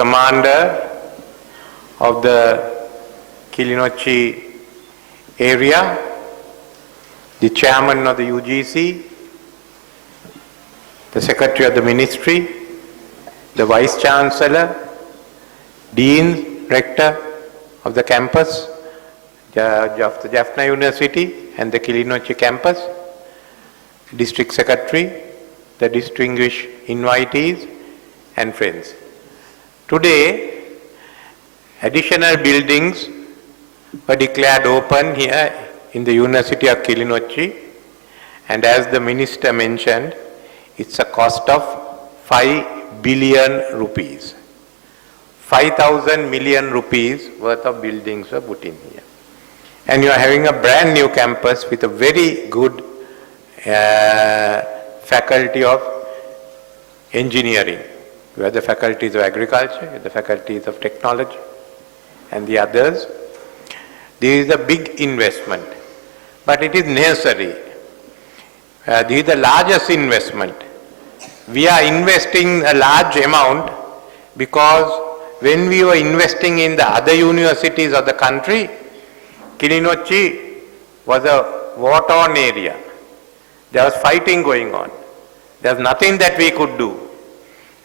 commander of the Kilinochchi area, the chairman of the UGC, the secretary of the ministry, the vice chancellor, dean, rector of the campus, of the Jaffna University and the Kilinochchi campus, district secretary, the distinguished invitees and friends. Today, additional buildings were declared open here in the University of Kilinochchi, and as the minister mentioned, it's a cost of 5 billion rupees. 5,000 million rupees worth of buildings were put in here. And you are having a brand new campus with a very good faculty of engineering. You have the faculties of agriculture, you have the faculties of technology, and the others. This is a big investment, but it is necessary. This is the largest investment. We are investing a large amount because when we were investing in the other universities of the country, Kilinochchi was a war-torn area. There was fighting going on. There was nothing that we could do.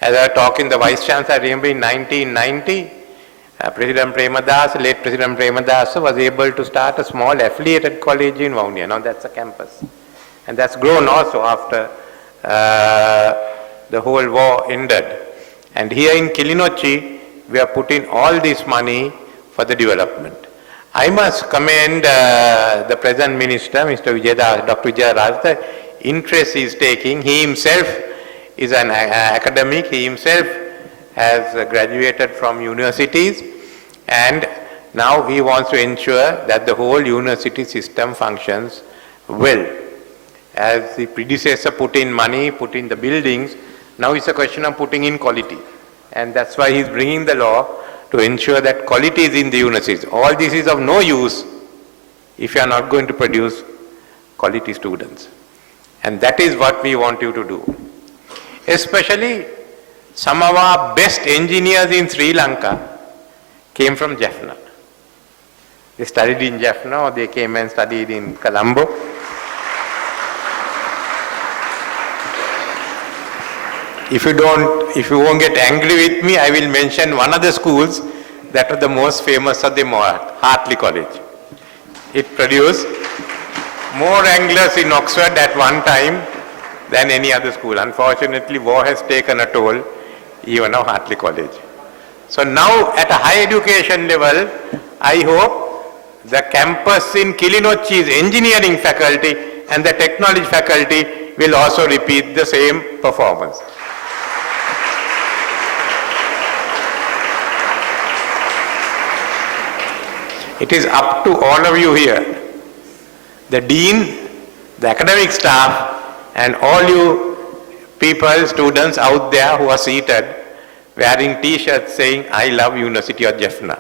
As I was talking, the Vice Chancellor, I remember in 1990, President Premadasa, late President Premadasa was able to start a small affiliated college in Vavuniya. Now that's a campus. And that's grown also after the whole war ended. And here in Kilinochchi, we are putting all this money for the development. I must commend the present minister, Mr. Dr. Vijay Raj, the interest he is taking. He himself is an academic. He himself has graduated from universities, and now he wants to ensure that the whole university system functions well. As the predecessor put in money, put in the buildings, now it's a question of putting in quality. And that's why he's bringing the law to ensure that quality is in the universities. All this is of no use if you are not going to produce quality students. And that is what we want you to do. Especially some of our best engineers in Sri Lanka came from Jaffna. They studied in Jaffna, or they came and studied in Colombo. If you won't get angry with me, I will mention one of the schools that was the most famous of them all, Hartley College. It produced more anglers in Oxford at one time than any other school. Unfortunately, war has taken a toll, even of Hartley College. So now at a high education level, I hope the campus in Kilinochchi's engineering faculty and the technology faculty will also repeat the same performance. It is up to all of you here, the dean, the academic staff, and all you people, students out there who are seated wearing t-shirts saying, "I love University of Jaffna."